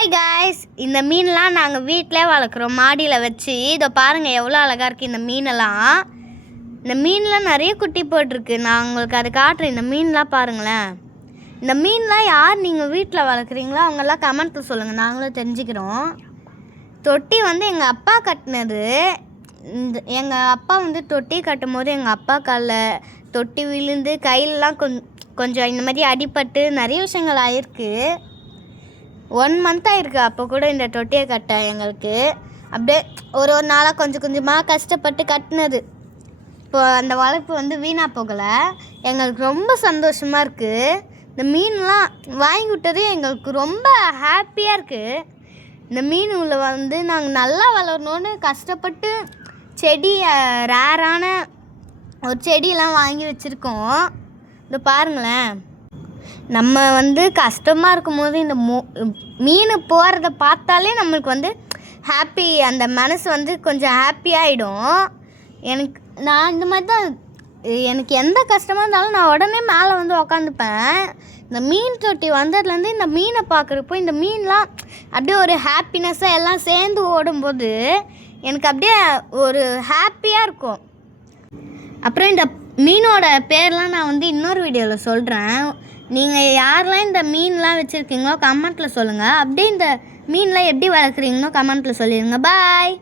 Hi guys, இந்த மீன்லாம் நாங்கள் வீட்டிலே வளர்க்குறோம் மாடியில் வச்சு. இதை பாருங்கள் எவ்வளோ அழகாக இருக்குது இந்த மீனெல்லாம். இந்த மீன்லாம் நிறைய குட்டி போட்டிருக்கு. நான் உங்களுக்கு அதை காட்டுறேன். இந்த மீன்லாம் பாருங்களேன். இந்த மீன்லாம் யார் நீங்கள் வீட்டில் வளர்க்குறீங்களோ அவங்கெல்லாம் கமெண்ட்டில் சொல்லுங்கள், நாங்களும் தெரிஞ்சுக்கிறோம். தொட்டி எங்கள் அப்பா கட்டினது. எங்கள் அப்பா தொட்டி கட்டும் போது எங்கள் அப்பா காலில் தொட்டி விழுந்து கையிலலாம் கொஞ்சம் இந்த மாதிரி அடிபட்டு நிறைய விஷயங்கள் ஆயிருக்கு. 1 month ஆகிருக்கு அப்போ கூட இந்த தொட்டியை கட்ட எங்களுக்கு. அப்படியே ஒரு நாளாக கொஞ்சம் கொஞ்சமாக கஷ்டப்பட்டு கட்டினது. இப்போ அந்த வளர்ப்பு வீணாக போகலை. எங்களுக்கு ரொம்ப சந்தோஷமாக இருக்குது. இந்த மீன்லாம் வாங்கி விட்டது எங்களுக்கு ரொம்ப ஹாப்பியாக இருக்குது. இந்த மீன் உள்ள நாங்கள் நல்லா வளரணுன்னு கஷ்டப்பட்டு செடி ரேரான ஒரு செடியெல்லாம் வாங்கி வச்சுருக்கோம். இதை பாருங்களேன். நம்ம கஷ்டமாக இருக்கும்போது இந்த மீன் போகிறத பார்த்தாலே நம்மளுக்கு ஹாப்பி, அந்த மனசு கொஞ்சம் ஹாப்பியாகிடும். நான் இந்த மாதிரி தான், எனக்கு எந்த கஷ்டமாக இருந்தாலும் நான் உடனே மேலே உக்காந்துப்பேன். இந்த மீன் தொட்டி வந்ததுலேருந்து இந்த மீனை பார்க்குறப்போ இந்த மீன்லாம் அப்படியே ஒரு ஹாப்பினஸ்ஸாக எல்லாம் சேர்ந்து ஓடும்போது எனக்கு அப்படியே ஒரு ஹாப்பியாக இருக்கும். அப்புறம் இந்த மீனோட பேர்லாம் நான் இன்னொரு வீடியோவில் சொல்கிறேன். நீங்கள் யாரெல்லாம் இந்த மீன்லாம் வச்சுருக்கீங்களோ கமெண்ட்டில் சொல்லுங்கள். அப்படியே இந்த மீன்லாம் எப்படி வளர்க்குறீங்களோ கமெண்ட்டில் சொல்லிடுங்க. பாய்.